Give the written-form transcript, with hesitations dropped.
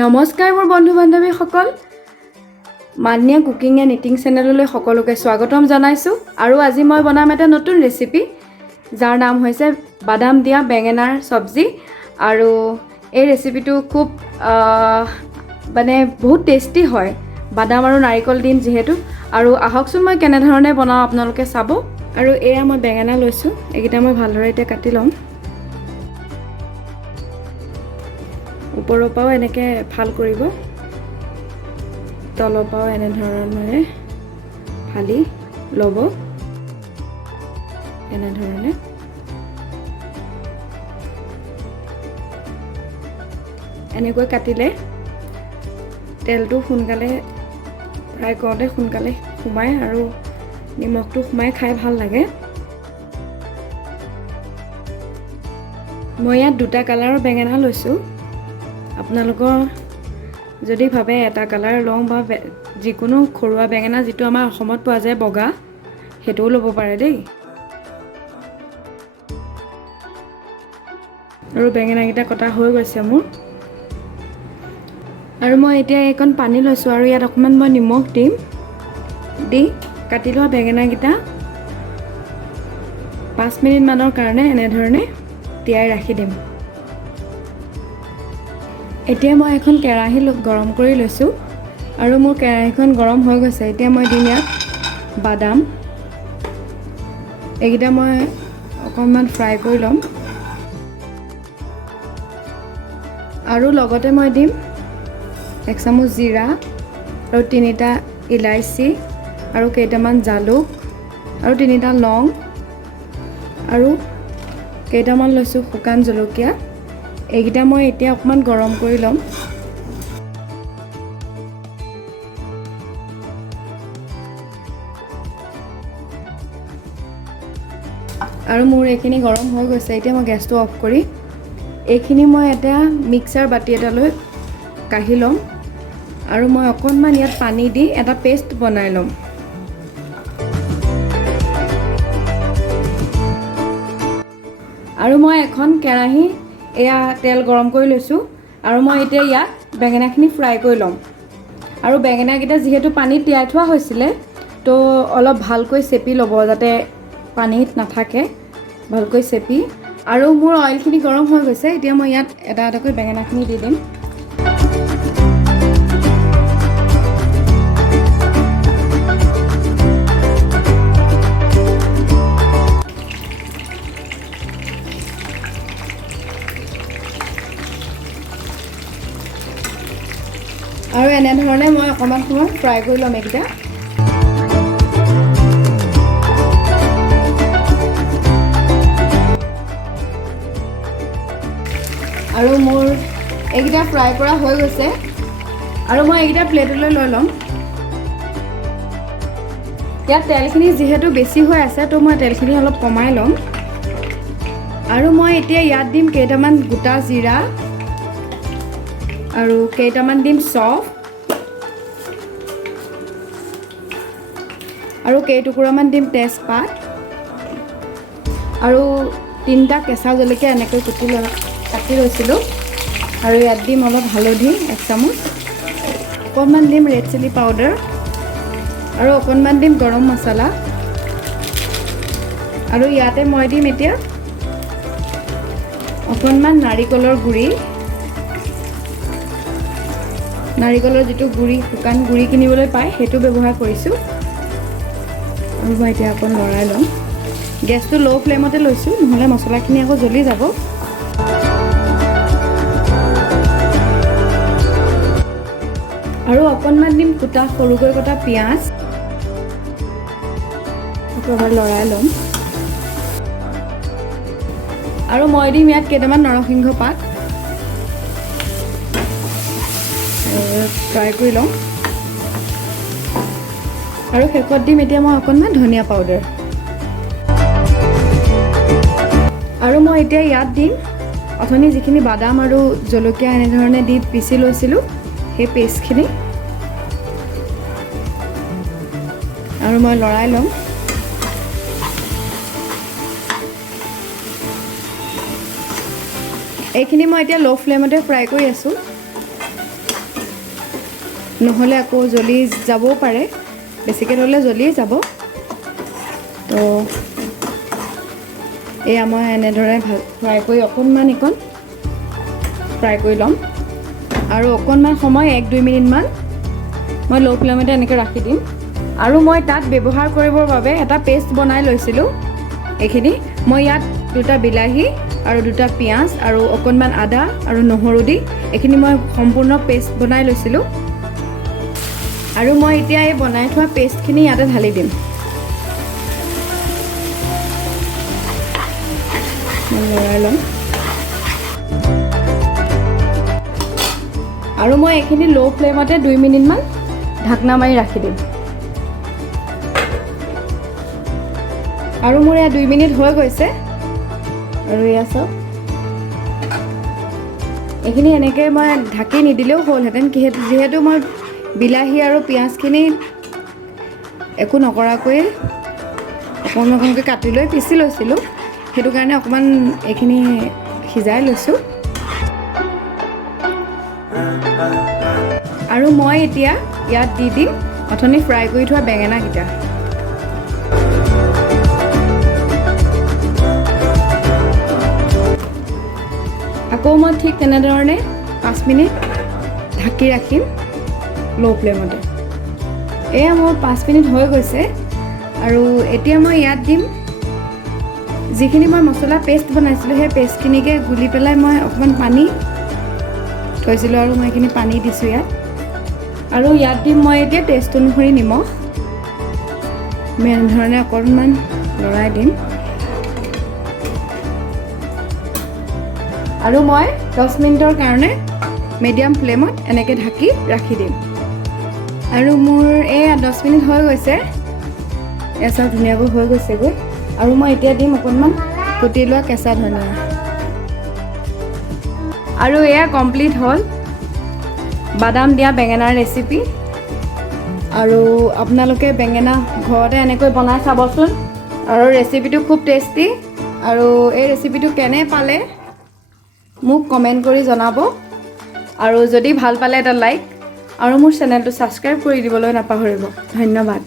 নমস্কাৰ মোৰ বন্ধু বান্ধৱীসকল মান্যা কুকিং এণ্ড ইটিং চেনেললৈ সকলোকে স্বাগতম জনাইছোঁ আৰু আজি মই বনাম এটা নতুন ৰেচিপি যাৰ নাম হৈছে বাদাম দিয়া বেঙেনাৰ চব্জি আৰু এই ৰেচিপিটো খুব মানে বহুত টেষ্টি হয় বাদাম আৰু নাৰিকল দিন যেহেতু আৰু আহকচোন মই কেনে ধৰণে বনাও আপোনালোকে চাব আৰু এয়া মই বেঙেনা লৈছোঁ এইকেইটা মই ভালদৰে এতিয়া কাটি লম ওপৰৰ পাও এনেকে ফাল কৰিব তলৰ পাও এনে ধৰণে ফালি লব এনে ধৰণে এনেকৈ কাটিলে তেলটো সোনকালে ফ্ৰাই কৰোঁতে সোনকালে সোমায় আৰু নিমখটো সোমাই খাই ভাল লাগে মই ইয়াত দুটা কালাৰৰ বেঙেনা লৈছোঁ আপোনালোকৰ যদি ভাবে এটা কালাৰ লওঁ বা যিকোনো খৰুৱা বেঙেনা যিটো আমাৰ অসমত পোৱা যায় বগা হেটোও ল'ব পাৰে দেই আৰু বেঙেনাকেইটা কটা হৈ গৈছে মোৰ আৰু মই এতিয়া এইকণ পানী লৈছোঁ আৰু ইয়াত অকণমান মই নিমখ দিম দি কাটি লোৱা বেঙেনাকেইটা 5 মিনিট মানৰ কাৰণে এনেধৰণে তিয়াই ৰাখি দিম এতিয়া মই এখন কেৰাহী গৰম কৰি লৈছোঁ আৰু মোৰ কেৰাহীখন গৰম হৈ গৈছে এতিয়া মই দিম ইয়াত বাদাম এইকেইটা মই অকণমান ফ্ৰাই কৰি ল'ম আৰু লগতে মই দিম 1 চামুচ জিৰা আৰু 3টা ইলাইচি আৰু কেইটামান জালুক আৰু 3টা লং আৰু কেইটামান লৈছোঁ শুকান জলকীয়া এইকেইটা মই এতিয়া অকণমান গৰম কৰি ল'ম আৰু মোৰ এইখিনি গৰম হৈ গৈছে এতিয়া মই গেছটো অফ কৰি এইখিনি মই এটা মিক্সাৰ বাটি এটালৈ কাঢ়ি ল'ম আৰু মই অকণমান ইয়াত পানী দি এটা পেষ্ট বনাই ল'ম আৰু মই এখন কেৰাহী এয়া তেল গৰম কৰি লৈছোঁ আৰু মই এতিয়া ইয়াত বেঙেনাখিনি ফ্ৰাই কৰি ল'ম আৰু বেঙেনাকেইটা যিহেতু পানীত তিয়াই থোৱা হৈছিলে তো অলপ ভালকৈ চেপি ল'ব যাতে পানীত নাথাকে ভালকৈ চেপি আৰু মোৰ অইলখিনি গৰম হৈ গৈছে এতিয়া মই ইয়াত এটা এটাকৈ বেঙেনাখিনি দি দিম আৰু এনেধৰণে মই অকণমান সময় ফ্ৰাই কৰি ল'ম এইকেইটা আৰু মোৰ এইকেইটা ফ্ৰাই কৰা হৈ গৈছে আৰু মই এইকেইটা প্লেটলৈ লৈ ল'ম ইয়াত তেলখিনি যিহেতু বেছি হৈ আছে তো মই তেলখিনি অলপ কমাই ল'ম আৰু মই এতিয়া ইয়াত দিম কেইটামান গোটা জিৰা আৰু কেইটামান দিম চফ আৰু কেইটুকুৰামান দিম তেজপাত আৰু 3টা কেঁচা জলকীয়া এনেকৈ কাটি লৈছিলোঁ আৰু ইয়াত দিম অলপ হালধি 1 চামুচ অকণমান দিম ৰেড চিলি পাউডাৰ আৰু অকণমান দিম গৰম মছলা আৰু ইয়াতে মই দিম এতিয়া অকণমান নাৰিকলৰ গুড়ি নাৰিকলৰ যিটো গুড়ি শুকান গুড়ি কিনিবলৈ পায় সেইটো ব্যৱহাৰ কৰিছোঁ আৰু মই এতিয়া অকণ লৰাই ল'ম গেছটো ল' ফ্লেমতে লৈছোঁ নহ'লে মছলাখিনি আকৌ জ্বলি যাব আৰু অকণমান দিম সৰুকৈ কটা পিঁয়াজ এবাৰ লৰাই ল'ম আৰু মই দিম ইয়াত কেইটামান নৰসিংহ পাত ফ্ৰাই কৰি লওঁ আৰু শেষত দিম এতিয়া মই অকণমান ধনিয়া পাউডাৰ আৰু মই এতিয়া ইয়াত দিম অথনি যিখিনি বাদাম আৰু জলকীয়া এনেধৰণে দি পিচি লৈছিলোঁ সেই পেষ্টখিনি আৰু মই লৰাই ল'ম এইখিনি মই এতিয়া লো ফ্লেমতে ফ্ৰাই কৰি আছোঁ নহ'লে আকৌ জ্বলি যাবও পাৰে, বেছিকৈ থ'লে জ্বলিয়ে যাব। তো এয়া মই এনেদৰে ফ্ৰাই কৰি অকণমান ফ্ৰাই কৰি ল'ম আৰু অকণমান সময় 1-2 মিনিটমান মই ল' ফ্লেমতে এনেকৈ ৰাখি দিম। আৰু মই তাত ব্যৱহাৰ কৰিবৰ বাবে এটা পেষ্ট বনাই লৈছিলোঁ। এইখিনি মই ইয়াত 2টা বিলাহী আৰু 2টা পিঁয়াজ আৰু অকণমান আদা আৰু নহৰু দি এইখিনি মই সম্পূৰ্ণ পেষ্ট বনাই লৈছিলোঁ। আৰু মই এতিয়া এই বনাই থোৱা পেষ্টখিনি ইয়াতে ঢালি দিম। লৰাই ল'ম আৰু মই এইখিনি ল' ফ্লেমতে 2 মিনিটমান ঢাকনা মাৰি ৰাখি দিম। আৰু মোৰ এয়া 2 মিনিট হৈ গৈছে আৰু এয়া চাওক, এইখিনি এনেকৈ মই ঢাকি নিদিলেও হ'লহেঁতেন, যিহেতু মই বিলাহী আৰু পিঁয়াজখিনি একো নকৰাকৈ অকণকৈ কাটি লৈ পিচি লৈছিলোঁ, সেইটো কাৰণে অকণমান এইখিনি সিজাই লৈছোঁ। আৰু মই এতিয়া ইয়াত দি দিম অথনি ফ্ৰাই কৰি থোৱা বেঙেনাকেইটা। আকৌ মই ঠিক তেনেধৰণে 5 মিনিট ঢাকি ৰাখিম ল' ফ্লেমতে। এয়া মোৰ 5 মিনিট হৈ গৈছে আৰু এতিয়া মই ইয়াত দিম যিখিনি মই মছলা পেষ্ট বনাইছিলোঁ, সেই পেষ্টখিনিকে গুলি পেলাই মই অকণমান পানী থৈছিলোঁ আৰু মই এইখিনি পানী দিছোঁ ইয়াত। আৰু ইয়াত দিম মই এতিয়া টেষ্ট অনুসৰি নিমখ। মই এনেধৰণে অকণমান লৰাই দিম আৰু মই 10 মিনিটৰ কাৰণে মিডিয়াম ফ্লেমত এনেকৈ ঢাকি ৰাখি দিম। আৰু মোৰ এয়া 10 মিনিট হৈ গৈছে, এয়া চব ধুনীয়াকৈ হৈ গৈছেগৈ। আৰু মই এতিয়া দিম অকণমান কুটি লোৱা কেঁচা ধনিয়া। আৰু এয়া কমপ্লিট হ'ল বাদাম দিয়া বেঙেনাৰ ৰেচিপি। আৰু আপোনালোকে বেঙেনা ঘৰতে এনেকৈ বনাই চাবচোন, আৰু ৰেচিপিটো খুব টেষ্টি। আৰু এই ৰেচিপিটো কেনে পালে মোক কমেণ্ট কৰি জনাব, আৰু যদি ভাল পালে এটা লাইক আৰু মোৰ চেনেলটো ছাবস্ক্ৰাইব কৰি দিবলৈ নাপাহৰিব। ধন্যবাদ।